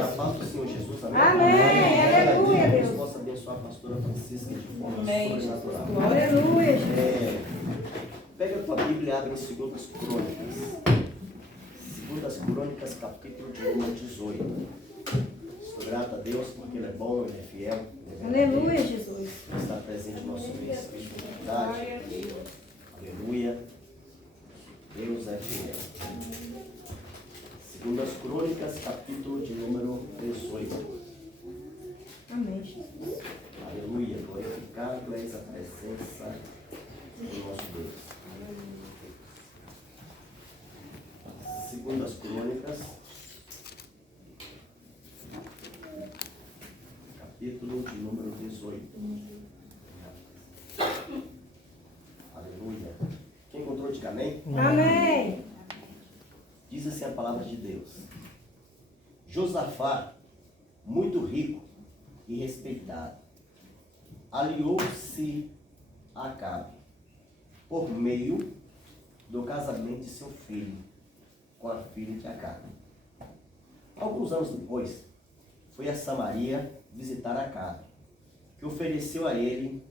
Na paz do Senhor Jesus, amém? Amém. Aleluia, Deus Deus. possa abençoar a pastora Francisca de forma Amém. sobrenatural. Aleluia, Jesus. Pega a tua Bíblia e abre em 2 Crônicas. 2 Crônicas, capítulo de número 18. Estou grato a Deus porque Ele é bom, Ele é fiel. Aleluia, Jesus. Ele está presente no nosso meio, espiritualidade. Aleluia. Deus é fiel. 2 Crônicas, capítulo de número 18. Amém, Jesus. Aleluia. Glorificado és a presença do nosso Deus. 2 Crônicas, capítulo de número 18. Aleluia. Quem encontrou, diga amém? Amém. Diz assim a palavra de Deus. Josafá, muito rico e respeitado, aliou-se a Acabe por meio do casamento de seu filho com a filha de Acabe. Alguns anos depois, foi a Samaria visitar Acabe, que ofereceu a ele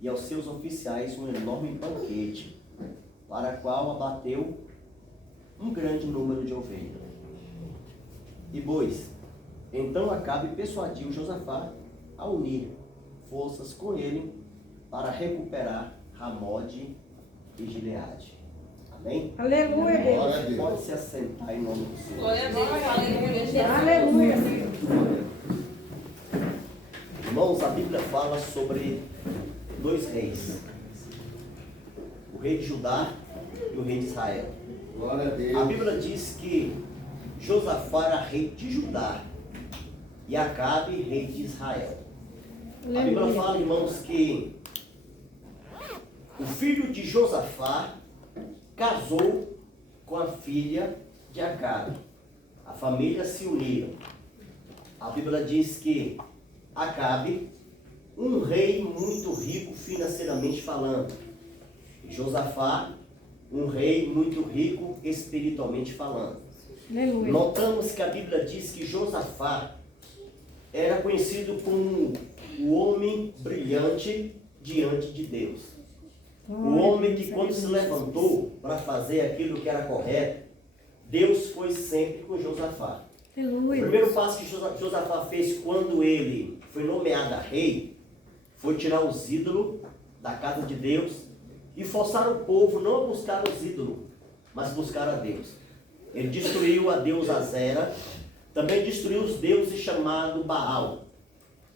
e aos seus oficiais um enorme banquete, para o qual abateu um grande número de ovelhas e bois. Então Acabe persuadiu Josafá a unir forças com ele para recuperar Ramode e Gileade. Amém? Aleluia, Deus. Glória a Deus. Pode se assentar em nome do Senhor. Glória a Deus, aleluia, Jesus. Aleluia. Irmãos, a Bíblia fala sobre dois reis. O rei de Judá e o rei de Israel. Glória a Deus. A Bíblia diz que Josafá era rei de Judá e Acabe rei de Israel. A Bíblia fala, irmãos, que o filho de Josafá casou com a filha de Acabe. A família se uniram. A Bíblia diz que Acabe, um rei muito rico financeiramente falando, e Josafá, um rei muito rico espiritualmente falando. Aleluia. Notamos que a Bíblia diz que Josafá era conhecido como o homem brilhante diante de Deus. O homem que, quando se levantou para fazer aquilo que era correto, Deus foi sempre com Josafá. O Aleluia. primeiro passo que Josafá fez quando ele foi nomeado a rei foi tirar os ídolos da casa de Deus e forçar o povo não a buscar os ídolos, mas buscar a Deus. Ele destruiu a deusa Azera, também destruiu os deuses chamados Baal.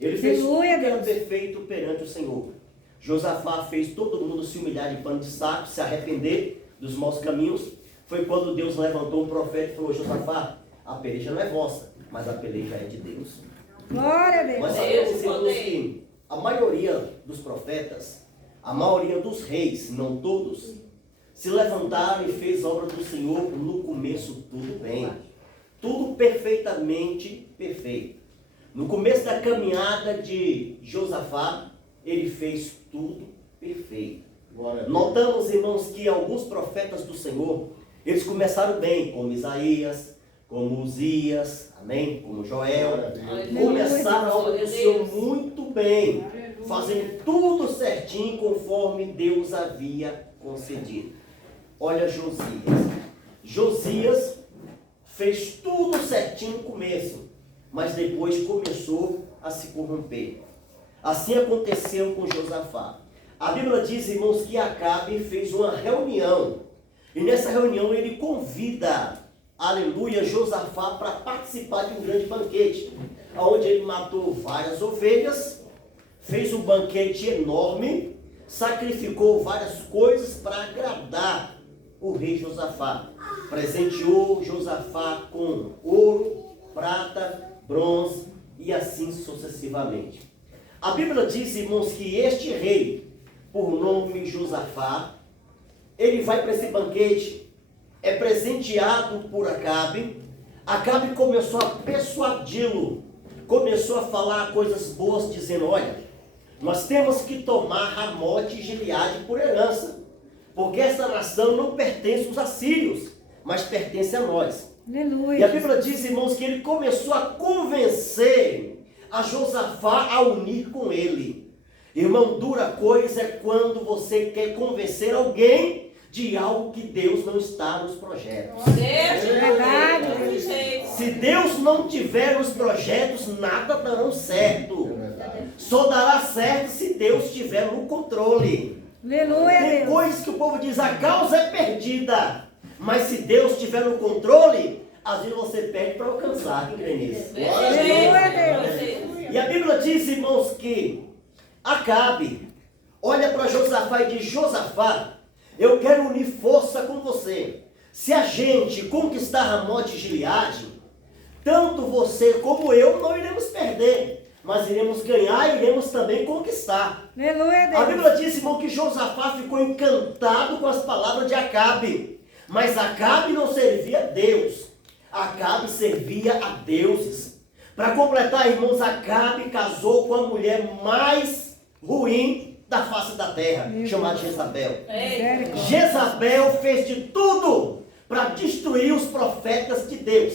Ele fez tudo que era perfeito perante o Senhor. Josafá fez todo mundo se humilhar de pano de saco, se arrepender dos maus caminhos. Foi quando Deus levantou um profeta e falou: Josafá, a peleja não é vossa, mas a peleja é de Deus. Glória a Deus. Nós sabemos, irmãos, que a maioria dos profetas, a maioria dos reis, não todos, se levantaram e fez obra do Senhor no começo tudo bem. Tudo perfeitamente perfeito. No começo da caminhada de Josafá, ele fez tudo perfeito. Notamos, irmãos, que alguns profetas do Senhor, eles começaram bem, como Isaías, como Uzias, amém? Como Joel. Começaram a obra do Senhor muito bem, fazendo tudo certinho conforme Deus havia concedido. Olha Josias. Josias fez tudo certinho no começo, mas depois começou a se corromper. Assim aconteceu com Josafá. A Bíblia diz, irmãos, que Acabe fez uma reunião. E nessa reunião ele convida, aleluia, Josafá para participar de um grande banquete. Onde ele matou várias ovelhas, fez um banquete enorme, sacrificou várias coisas para agradar o rei Josafá. Presenteou Josafá com ouro, prata, bronze e assim sucessivamente. A Bíblia diz, irmãos, que este rei, por nome Josafá, ele vai para esse banquete, é presenteado por Acabe. Acabe começou a persuadi-lo, começou a falar coisas boas, dizendo: olha, nós temos que tomar Ramode e Gileade por herança, porque essa nação não pertence aos assírios, mas pertence a nós. Aleluia. E a Bíblia diz, irmãos, que ele começou a convencer a Josafá a unir com ele. Irmão, dura coisa é quando você quer convencer alguém de algo que Deus não está nos projetos. Verdade. Se Deus não tiver nos projetos, nada dará certo. Só dará certo se Deus estiver no controle. Aleluia, Tem Deus. coisas que o povo diz, a causa é perdida. Mas se Deus estiver no controle, às vezes você perde para alcançar. Quem crê nisso? Aleluia, Deus. E a Bíblia diz, irmãos, que Acabe olha para Josafá e diz, Josafá, eu quero unir força com você. Se a gente conquistar Ramote de Gileade, tanto você como eu não iremos perder, mas iremos ganhar e iremos também conquistar. Aleluia, A Deus. Bíblia diz, irmão, que Josafá ficou encantado com as palavras de Acabe. Mas Acabe não servia a Deus. Acabe servia a deuses. Para completar, irmãos, Acabe casou com a mulher mais ruim da face da terra, chamada Jezabel. Misericórdia. Jezabel fez de tudo para destruir os profetas de Deus.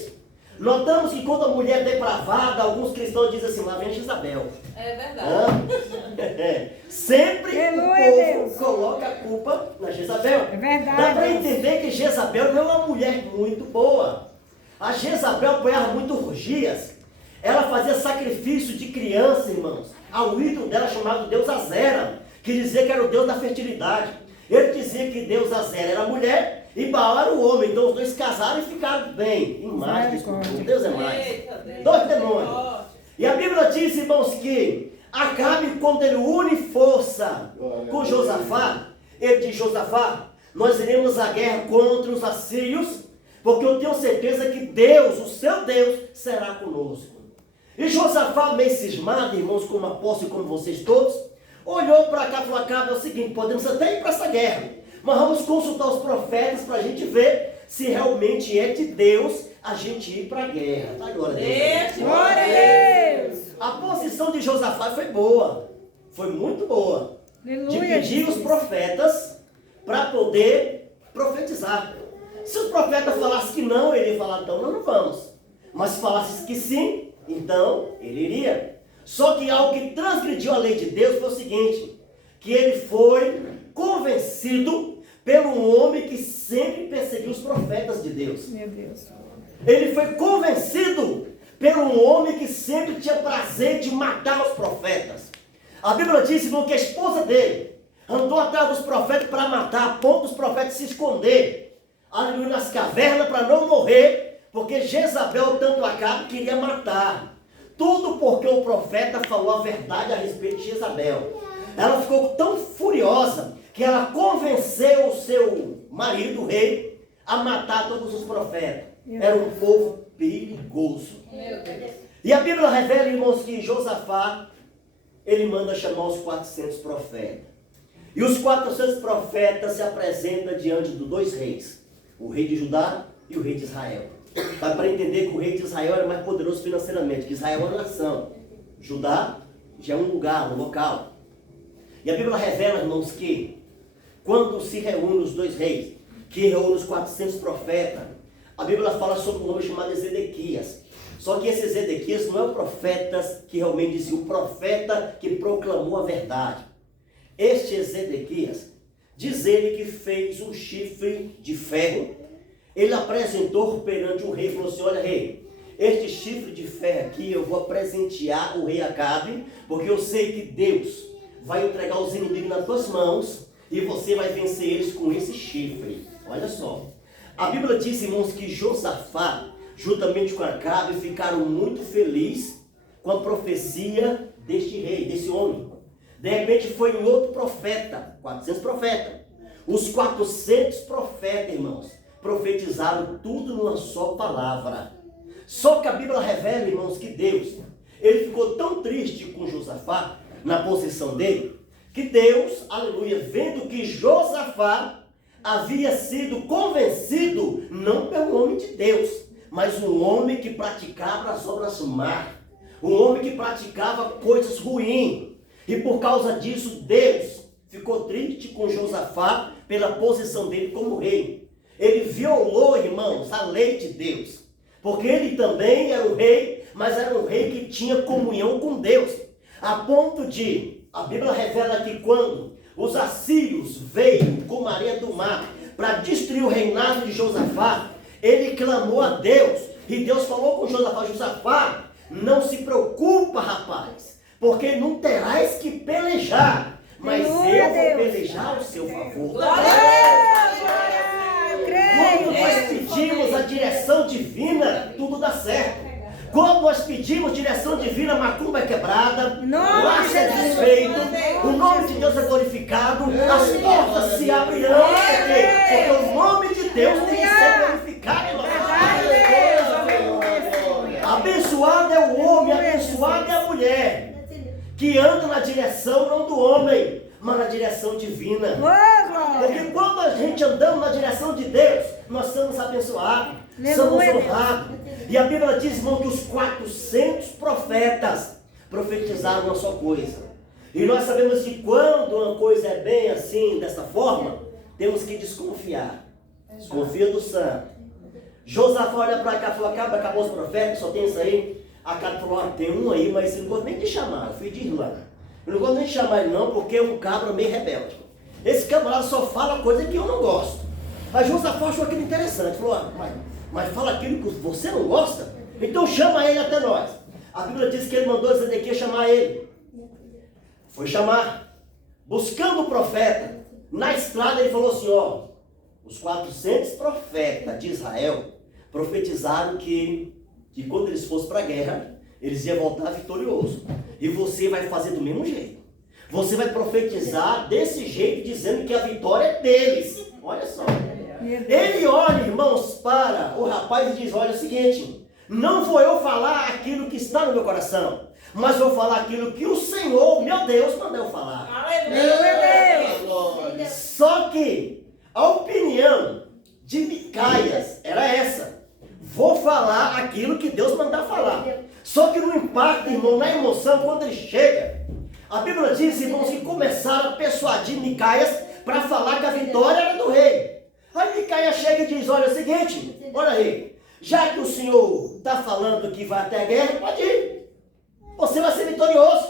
Notamos que quando a mulher é depravada, alguns cristãos dizem assim, lá vem Jezabel. É verdade. Sempre Aleluia, o Deus. povo coloca a culpa na Jezabel. É verdade. Dá para entender que Jezabel não é uma mulher muito boa. A Jezabel apoiava muito orgias. Ela fazia sacrifício de criança, irmãos, ao ídolo dela chamado Deus Azera, que dizia que era o Deus da fertilidade. Ele dizia que Deus Azera era a mulher e Baal era o homem. Então os dois casaram e ficaram bem. Imagem, Deus é mais. Dois demônios. E a Bíblia diz, irmãos, que Acabe, quando ele une força com Josafá, ele diz, Josafá, nós iremos à guerra contra os assírios, porque eu tenho certeza que Deus, o seu Deus, será conosco. E Josafá, meio cismado, irmãos, como apóstolo e como vocês todos, olhou para cá e falou, Acabe, é o seguinte, podemos até ir para essa guerra, mas vamos consultar os profetas para a gente ver se realmente é de Deus a gente ir para a guerra. Tá, glória a Deus. Glória a Deus. A posição de Josafá foi boa, foi muito boa, de Aleluia, pedir os Jesus. profetas para poder profetizar. Se os profetas falassem que não, ele ia falar, então nós não vamos. Mas se falasse que sim, então ele iria. Só que algo que transgrediu a lei de Deus foi o seguinte, que ele foi convencido pelo homem que sempre perseguiu os profetas de Deus. Meu Deus. Ele foi convencido pelo homem que sempre tinha prazer de matar os profetas. A Bíblia diz, irmão, que a esposa dele andou atrás dos profetas para matar, a ponto dos profetas se esconder, aleluia, nas cavernas para não morrer, porque Jezabel, tanto Acabe, queria matar. Tudo porque o profeta falou a verdade a respeito de Jezabel. Ela ficou tão furiosa que ela convenceu o seu marido, o rei, a matar todos os profetas. Era um povo perigoso. E a Bíblia revela, irmãos, que Josafá, ele manda chamar os 400 profetas. E os 400 profetas se apresentam diante dos dois reis, o rei de Judá e o rei de Israel. Dá para entender que o rei de Israel era mais poderoso financeiramente, que Israel é uma nação. Judá já é um lugar, um local. E a Bíblia revela, irmãos, que quando se reúnem os dois reis, que reúnem os 400 profetas, a Bíblia fala sobre um homem chamado Ezequias. Só que esse Ezequias não é o profeta que realmente dizia, o profeta que proclamou a verdade. Este Ezequias, diz ele que fez um chifre de ferro. Ele apresentou perante o rei e falou assim, olha rei, este chifre de ferro aqui eu vou presentear o rei Acabe, porque eu sei que Deus vai entregar os inimigos nas tuas mãos e você vai vencer eles com esse chifre. Olha só. A Bíblia diz, irmãos, que Josafá, juntamente com Acabe, ficaram muito felizes com a profecia deste rei, desse homem. De repente foi um outro profeta, 400 profetas. Os 400 profetas, irmãos, profetizaram tudo numa só palavra. Só que a Bíblia revela, irmãos, que Deus, ele ficou tão triste com Josafá, na posição dele, que Deus, aleluia, vendo que Josafá havia sido convencido, não pelo homem de Deus, mas um homem que praticava as obras más, um homem que praticava coisas ruins, e por causa disso Deus ficou triste com Josafá pela posição dele como rei. Ele violou, irmãos, a lei de Deus. Porque ele também era um rei, mas era um rei que tinha comunhão com Deus. A ponto de, a Bíblia revela que quando os assírios veio com areia do mar para destruir o reinado de Josafá, ele clamou a Deus. E Deus falou com Josafá: Josafá, não se preocupa, rapaz, porque não terás que pelejar, mas eu vou pelejar ao seu favor. Quando nós pedimos a direção divina, tudo dá certo. Quando nós pedimos direção divina, macumba é quebrada, laço é desfeito, o nome de Deus é glorificado, as portas se abrirão. Porque o nome de Deus tem que ser glorificado em nossa vida. Abençoado é o homem, abençoada é a mulher, que anda na direção não do homem, mas na direção divina. Porque quando a gente andamos na direção de Deus, nós somos abençoados, somos honrados. E a Bíblia diz, irmão, que os 400 profetas profetizaram uma só coisa. E nós sabemos que quando uma coisa é bem assim, dessa forma, temos que desconfiar. Desconfia do santo. Josafá olha para cá e falou: acabou os profetas, só tem isso aí. Acabe falou: tem um aí, mas eu não gosto nem de chamar, filho de irmã. Eu não gosto nem de chamar ele não, porque é um cabra meio rebelde. Esse camarada só fala coisa que eu não gosto. Mas Josafá achou aquilo interessante. Falou: mas fala aquilo que você não gosta? Então chama ele até nós. A Bíblia diz que ele mandou Zedequias chamar ele. Foi chamar. Buscando o profeta. Na estrada ele falou assim: ó, os 400 profetas de Israel profetizaram que quando eles fossem para a guerra, eles iam voltar vitoriosos. E você vai fazer do mesmo jeito. Você vai profetizar desse jeito, dizendo que a vitória é deles. Olha só. Ele olha, irmãos, para o rapaz e diz: olha, é o seguinte, não vou eu falar aquilo que está no meu coração, mas vou falar aquilo que o Senhor, meu Deus, mandou eu falar. Aleluia. Só que a opinião de Micaias era essa: vou falar aquilo que Deus mandar falar. Só que no impacto, irmão, na emoção, quando ele chega, a Bíblia diz, irmãos, que começaram a persuadir Micaias para falar que a vitória era do rei. Aí Micaias chega e diz: olha, é o seguinte, olha aí, já que o senhor está falando que vai até a guerra, pode ir. Você vai ser vitorioso.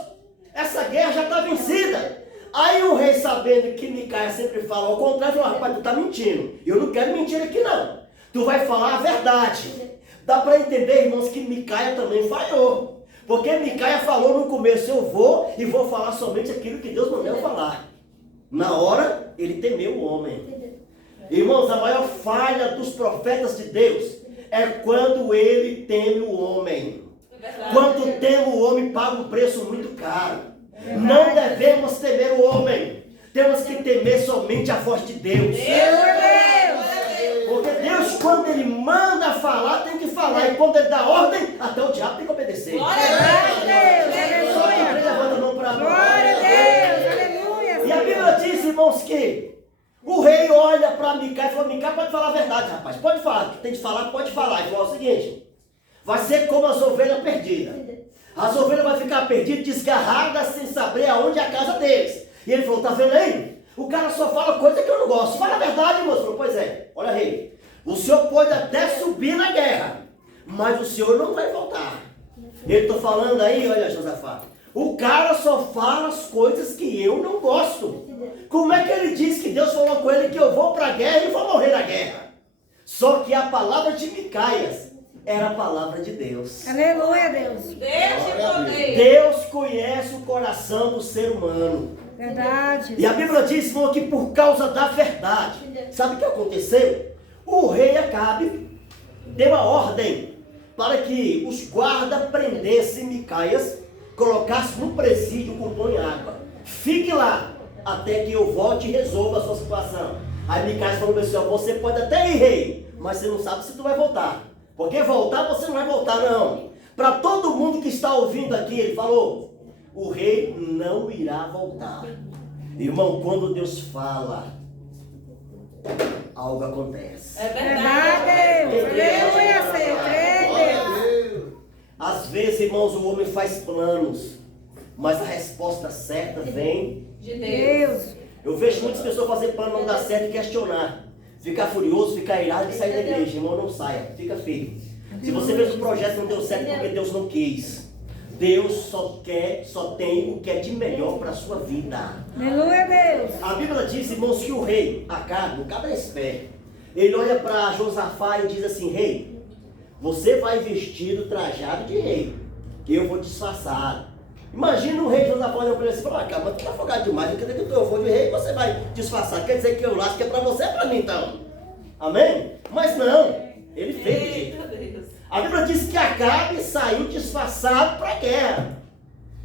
Essa guerra já está vencida. Aí o rei, sabendo que Micaias sempre fala ao contrário, falou: rapaz, tu está mentindo. Eu não quero mentir aqui não. Tu vai falar a verdade. Dá para entender, irmãos, que Micaias também falhou. Porque Micaias falou no começo: eu vou e vou falar somente aquilo que Deus mandou eu falar. Na hora, ele temeu o homem. Irmãos, a maior falha dos profetas de Deus é quando ele teme o homem. Quando teme o homem, paga um preço muito caro. Não devemos temer o homem. Temos que temer somente a voz de Deus. Porque Deus, quando ele manda falar, tem que falar. E quando ele dá ordem, até o diabo tem que obedecer. Glória a Deus, aleluia. E a Bíblia diz, irmãos, que o rei olha para Micaias e fala: Micaias, pode falar a verdade, rapaz. Pode falar. Tem de falar, pode falar. Ele falou o seguinte: vai ser como as ovelhas perdidas. As ovelhas vão ficar perdidas, desgarradas, sem saber aonde é a casa deles. E ele falou: tá vendo aí? O cara só fala coisa que eu não gosto. Fala a verdade, moço. Falou: pois é. Olha, rei, o senhor pode até subir na guerra, mas o senhor não vai voltar. Ele está falando aí, olha, Josafá, o cara só fala as coisas que eu não gosto. Como é que ele diz que Deus falou com ele que eu vou para a guerra e vou morrer na guerra? Só que a palavra de Micaias era a palavra de Deus. Aleluia, Deus. Deus conhece o coração do ser humano. Verdade. E a Bíblia diz, irmão, que por causa da verdade, sabe o que aconteceu? O rei Acabe deu a ordem para que os guardas prendessem Micaias, colocassem no presídio com pão e água. Fique lá até que eu volte e resolva a sua situação. Aí Micaias falou assim: você pode até ir, rei, mas você não sabe se tu vai voltar. Porque voltar você não vai voltar não. Para todo mundo que está ouvindo aqui, ele falou: o rei não irá voltar. Irmão, quando Deus fala, algo acontece. É verdade, Deus. Aleluia, Senhor. Às vezes, irmãos, o homem faz planos, mas a resposta certa vem de Deus. Eu vejo muitas pessoas fazer plano, não dar certo e questionar. Ficar furioso, ficar irado e sair da igreja. Irmão, não saia, fica firme. Se você fez um projeto e não deu certo, porque Deus não quis. Deus só tem o que é de melhor para a sua vida. Aleluia, Deus. A Bíblia diz, irmãos, que o rei, Acabe, o cabra esperto, ele olha para Josafá e diz assim: rei, você vai vestido, trajado de rei, que eu vou disfarçado. Imagina o rei Josafá olhando para ele assim: fala, cara, mas tu tá afogado demais, quer dizer que eu vou de rei e você vai disfarçado, quer dizer que eu laço que é para você, é para mim então. Amém? Mas não, ele fez de jeito. A Bíblia diz que Acabe saiu disfarçado para a guerra.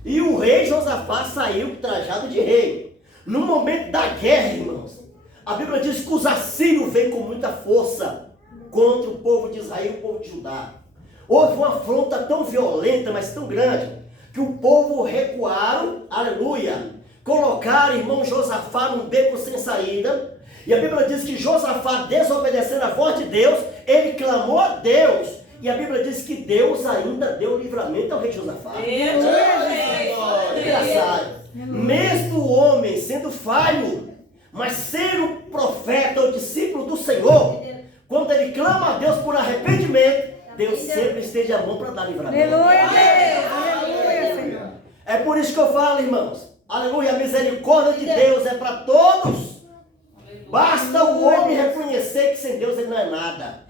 E o rei Josafá saiu trajado de rei. No momento da guerra, irmãos, a Bíblia diz que os assírios vêm com muita força contra o povo de Israel e o povo de Judá. Houve uma afronta tão violenta, mas tão grande, que o povo recuaram, aleluia, colocaram irmão Josafá num beco sem saída. E a Bíblia diz que Josafá, desobedecendo a voz de Deus, ele clamou a Deus. E a Bíblia diz que Deus ainda deu livramento ao rei Josafá. Engraçado. Mesmo o homem sendo falho, mas sendo profeta ou discípulo do Senhor, quando ele clama a Deus por arrependimento, Deus sempre estende a mão para dar livramento. Aleluia, Deus. Aleluia, Senhor. É por isso que eu falo, irmãos. Aleluia, a misericórdia de Deus é para todos. Basta o homem reconhecer que sem Deus ele não é nada.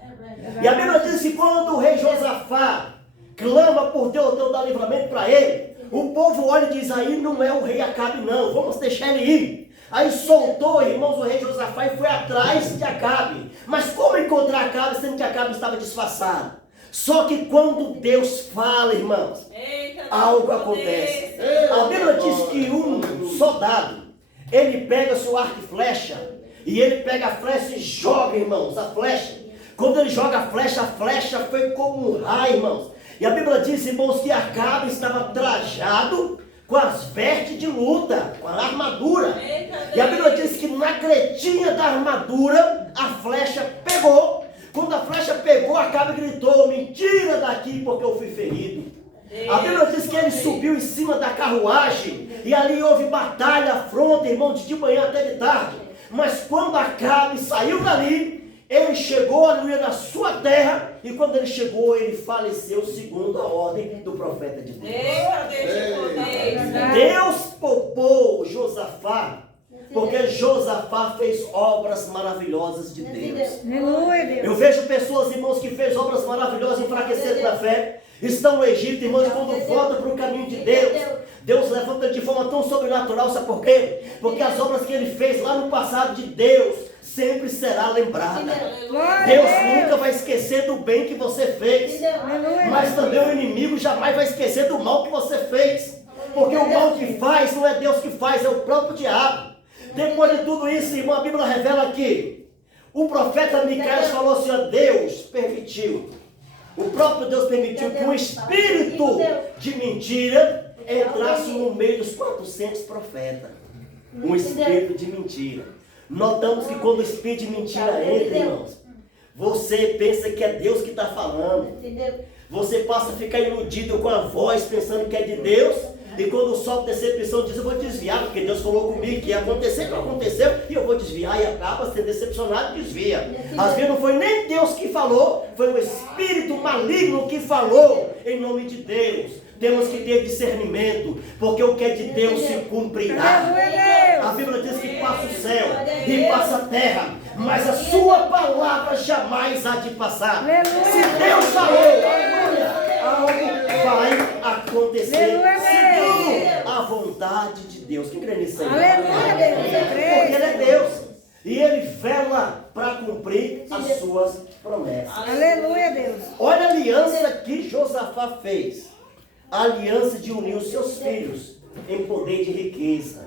E a Bíblia diz que quando o rei Josafá clama por Deus, Deus dá livramento para ele, o povo olha e diz: aí não é o rei Acabe não, vamos deixar ele ir. Aí soltou, irmãos, o rei Josafá e foi atrás de Acabe. Mas como encontrar Acabe, sendo que Acabe estava disfarçado? Só que quando Deus fala, irmãos, algo acontece. A Bíblia diz que um soldado, ele pega seu arco e flecha, e ele pega a flecha e joga, irmãos, a flecha. Quando ele joga a flecha foi como um raio, irmãos. E a Bíblia diz, irmãos, que Acabe estava trajado com as vestes de luta, com a armadura. E a Bíblia diz que na gretinha da armadura, a flecha pegou. Quando a flecha pegou, Acabe gritou: me tira daqui porque eu fui ferido. A Bíblia diz que ele subiu em cima da carruagem, e ali houve batalha, afronta, irmãos, de manhã até de tarde. Mas quando Acabe saiu dali, ele chegou, aleluia, na sua terra, e quando ele chegou, ele faleceu segundo a ordem do profeta de Deus. Deus poupou Josafá, porque Josafá fez obras maravilhosas de Deus. Aleluia, Deus. Eu vejo pessoas, irmãos, que fez obras maravilhosas, enfraqueceram na fé, estão no Egito, irmãos, quando voltam para o caminho de Deus, Deus levanta de forma tão sobrenatural. Sabe por quê? Porque as obras que ele fez lá no passado de Deus sempre será lembrada. Deus nunca vai esquecer do bem que você fez, mas também o inimigo jamais vai esquecer do mal que você fez, porque o mal que faz não é Deus que faz, é o próprio diabo. Depois de tudo isso, irmão, a Bíblia revela que o profeta Micaías falou assim: ó, Deus permitiu, o próprio Deus permitiu que um espírito de mentira entrasse no meio dos 400 profetas. Um espírito de mentira. Notamos que quando o espírito de mentira entra, irmãos, você pensa que é Deus que está falando. Você passa a ficar iludido com a voz, pensando que é de Deus. E quando sofre decepção, diz: eu vou desviar, porque Deus falou comigo que ia acontecer, não aconteceu, e eu vou desviar, e acaba sendo decepcionado e desvia. Às vezes não foi nem Deus que falou, foi o espírito maligno que falou, em nome de Deus. Temos que ter discernimento, porque o que é de Deus se cumprirá. A Bíblia diz que passa o céu e passa a terra, mas a sua palavra jamais há de passar. Se Deus falou, algo vai acontecer segundo a vontade de Deus. Quem crê nisso aí? Aleluia, Deus. Porque Ele é Deus e Ele vela para cumprir as suas promessas. Aleluia, Deus. Olha a aliança que Josafá fez. A aliança de unir os seus filhos em poder de riqueza.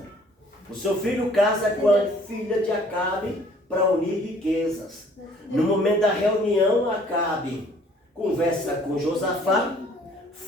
O seu filho casa com a filha de Acabe para unir riquezas. No momento da reunião, Acabe conversa com Josafá,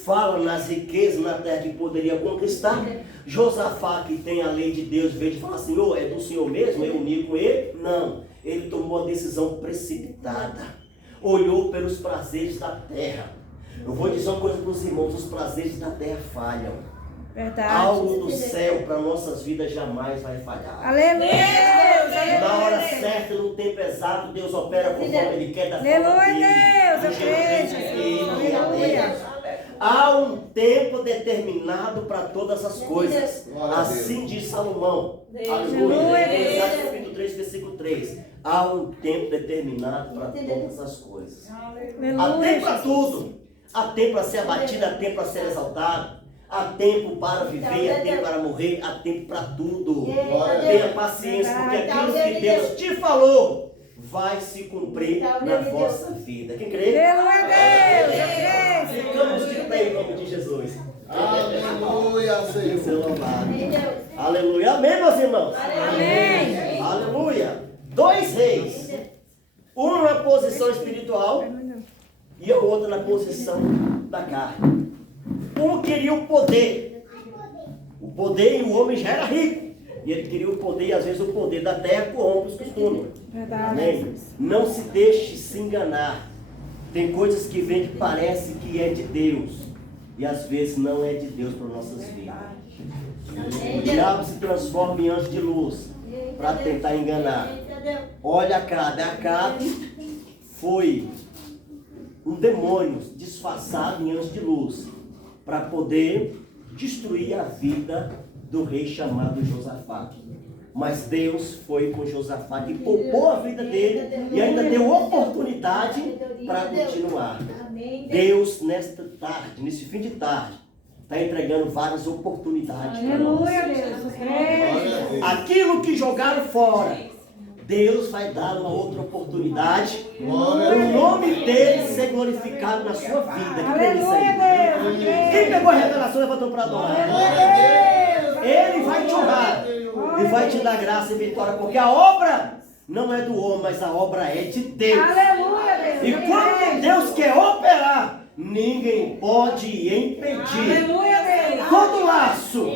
fala nas riquezas na terra que poderia conquistar. Josafá, que tem a lei de Deus, veio e fala: Senhor, é do Senhor mesmo eu unir com ele? Não, ele tomou a decisão precipitada, olhou pelos prazeres da terra. Eu vou dizer uma coisa para os irmãos: os prazeres da terra falham. Verdade. Algo do céu para nossas vidas jamais vai falhar. Aleluia, Na hora certa, no tempo exato, Deus opera conforme Ele quer da forma Aleluia, dele, Deus, do eu jeito creio. dele. Aleluia. Há um tempo determinado para todas as coisas. Glória a Deus. Assim diz Salomão. Aleluia. Aleluia. Eclesiastes capítulo 3, versículo 3. Há um tempo determinado para todas as coisas. Há tempo Aleluia. para tudo. Há tempo para ser abatido, há tempo para ser exaltado. Há tempo para viver, há tempo para morrer, há tempo para tudo. Tenha paciência, porque aquilo que Deus te falou vai se cumprir na vossa vida. Quem crê? Aleluia, Deus. Eu creio. Ficamos de pé em nome de Jesus. Aleluia, Ser Senhor. louvado. Aleluia. Amém, meus irmãos? Amém. Aleluia. 2 reis. Um na posição espiritual e o outro na posição da carne. Um queria o poder. O poder, e o homem já era rico. E ele queria o poder, e às vezes o poder da terra corrompe os costumes. Verdade. Amém? Não se deixe se enganar. Tem coisas que vêm que parece que é de Deus. E às vezes não é de Deus para nossas vidas. O diabo se transforma em anjo de luz para tentar enganar. Olha Acabe. Acabe foi um demônio disfarçado em anjo de luz para poder destruir a vida do rei chamado Josafá. Mas Deus foi com Josafá e poupou a vida dele e ainda deu oportunidade para continuar. Deus, nesta tarde, nesse fim de tarde, está entregando várias oportunidades para nós. Aleluia, Deus. Eu creio. Glória a Deus. Aquilo que jogaram fora, Deus vai dar uma outra oportunidade. Glória a O Deus. nome dele ser glorificado na sua vida. Que delícia Aleluia, aí. Deus. Quem pegou a revelação levantou para adorar. Glória a Deus. Ele vai te honrar e vai te dar graça e vitória, porque a obra não é do homem, mas a obra é de Deus. Aleluia, Deus. E Eu quando creio. Deus quer operar, ninguém pode impedir. Aleluia, Deus. Todo laço,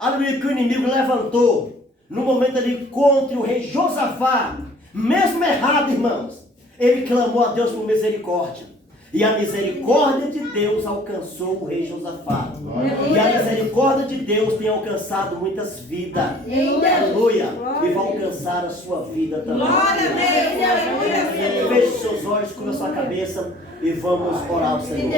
aleluia, que o inimigo levantou no momento ali contra o rei Josafá, mesmo errado, irmãos, ele clamou a Deus por misericórdia. E a misericórdia de Deus alcançou o rei Josafá. E a misericórdia de Deus tem alcançado muitas vidas. Aleluia. E vai alcançar a sua vida também. Glória a Deus. Feche seus olhos, cubra sua cabeça e vamos orar ao Senhor.